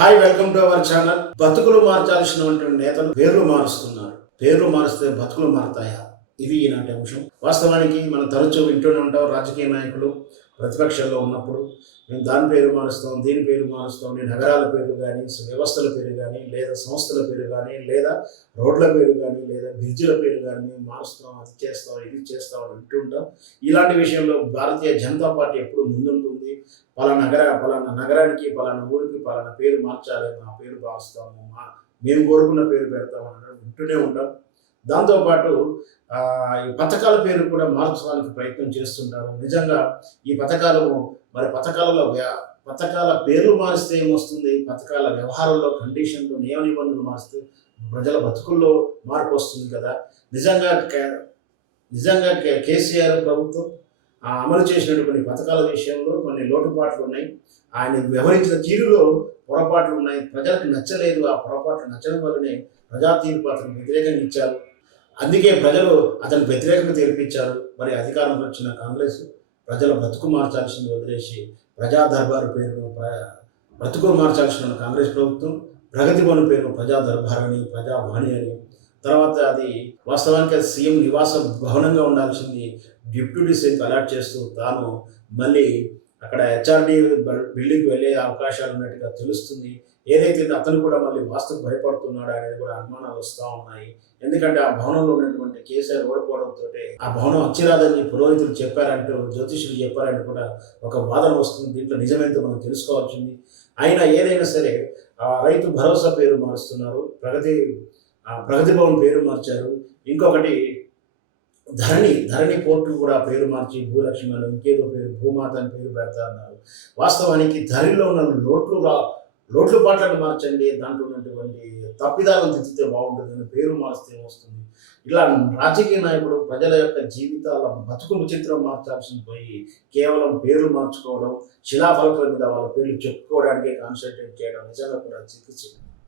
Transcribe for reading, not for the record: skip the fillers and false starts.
Hi, welcome to our channel. బతుకులు మార్చాల్సినటువంటి నేతలు పేర్లు మారుస్తున్నారు. పేర్లు మారిస్తే బతుకులు మారతాయా? ఇది ఈనాటి అంశం. వాస్తవానికి మనం తరచూ వింటూనే ఉంటాం. రాజకీయ నాయకులు ప్రతిపక్షాల్లో ఉన్నప్పుడు మేము దాని పేరు మారుస్తాం, దీని పేరు మారుస్తాం, నగరాల పేర్లు కానీ, వ్యవస్థల పేరు కానీ, లేదా సంస్థల పేరు కానీ, లేదా రోడ్ల పేరు కానీ, లేదా బ్రిడ్జిల పేరు కానీ మేము మారుస్తాం, అది చేస్తాం, ఇది చేస్తాం అని వింటుంటాం. ఇలాంటి విషయంలో భారతీయ జనతా పార్టీ ఎప్పుడు ముందుంటుంది. పలానా నగరానికి, పలానా ఊరికి పలానా పేరు మార్చాలి, మా పేరు మారుస్తాము, మేము కోరుకున్న పేరు పెడతాము అని వింటూనే ఉంటాం. దాంతోపాటు ఈ పథకాల పేరు కూడా మార్చడానికి ప్రయత్నం చేస్తుంటారు. నిజంగా ఈ పథకాలు పథకాల పేర్లు మారిస్తే ఏమొస్తుంది? పథకాల వ్యవహారంలో కండిషన్లు, నియమ నిబంధనలు మారిస్తే ప్రజల బతుకుల్లో మార్పు వస్తుంది కదా. నిజంగా నిజంగా కేసీఆర్ ప్రభుత్వం అమలు చేసినటువంటి పథకాల విషయంలో కొన్ని లోటుపాట్లు ఉన్నాయి. ఆయన వ్యవహరించిన తీరులో పొరపాట్లు ఉన్నాయి. ప్రజలకు నచ్చలేదు. ఆ పొరపాట్లు నచ్చడం వల్లనే ప్రజా తీర్పు అతను వ్యతిరేకంగా ఇచ్చారు. అందుకే ప్రజలు అతను వ్యతిరేకంగా తీర్పిచ్చారు. మరి అధికారంలో వచ్చిన కాంగ్రెస్ ప్రజల బ్రతుకు మార్చాల్సింది వదిలేసి ప్రజా దర్బారు పేరును బ్రతుకు మార్చాల్సిన కాంగ్రెస్ ప్రభుత్వం ప్రగతి భవన్ పేరు ప్రజా దర్బార్ అని, ప్రజావాణి అని, తర్వాత అది వాస్తవానికి సీఎం నివాస భవనంగా ఉండాల్సింది డిప్యూటీ సీఎంకి అలాట్ చేస్తూ తాను మళ్ళీ అక్కడ హెచ్ఆర్డీ బిల్డింగ్కి వెళ్ళే అవకాశాలు ఉన్నట్టుగా తెలుస్తుంది. ఏదైతే అతను కూడా మళ్ళీ వాస్తుకు భయపడుతున్నాడు అనేది కూడా అనుమానాలు వస్తూ ఉన్నాయి. ఎందుకంటే ఆ భవనంలో ఉన్నటువంటి కేసీఆర్ ఓడిపోవడంతో ఆ భవనం అచ్చిరాదని పురోహితులు చెప్పారంటూ, జ్యోతిషులు చెప్పారంటూ కూడా ఒక వాదన వస్తుంది. దీంట్లో నిజమేంతో మనం తెలుసుకోవాల్సింది. అయినా ఏదైనా సరే రైతు భరోసా పేరు మారుస్తున్నారు, ప్రగతి భవన్ పేరు మార్చారు. ఇంకొకటి ధరణి పోర్టు కూడా పేరు మార్చి భూలక్ష్మి అని, ఇంకేదో పేరు భూమాత అని పేరు పెడతా అన్నారు. వాస్తవానికి ధరణిలో ఉన్న లోట్లు పాటలను మార్చండి, దాంట్లో ఉన్నటువంటి తప్పిదాలను దిద్దితే బాగుంటుంది, పేరు మారిస్తే వస్తుంది. ఇలా రాజకీయ నాయకుడు ప్రజల యొక్క జీవితాల బతుకు చిత్రం మార్చాల్సింది పోయి కేవలం పేర్లు మార్చుకోవడం, శిలాఫలకాల మీద వాళ్ళ పేర్లు చెప్పుకోవడానికే కాన్సన్ట్రేట్ చేయడం నిజంగా కూడా చికిత్స.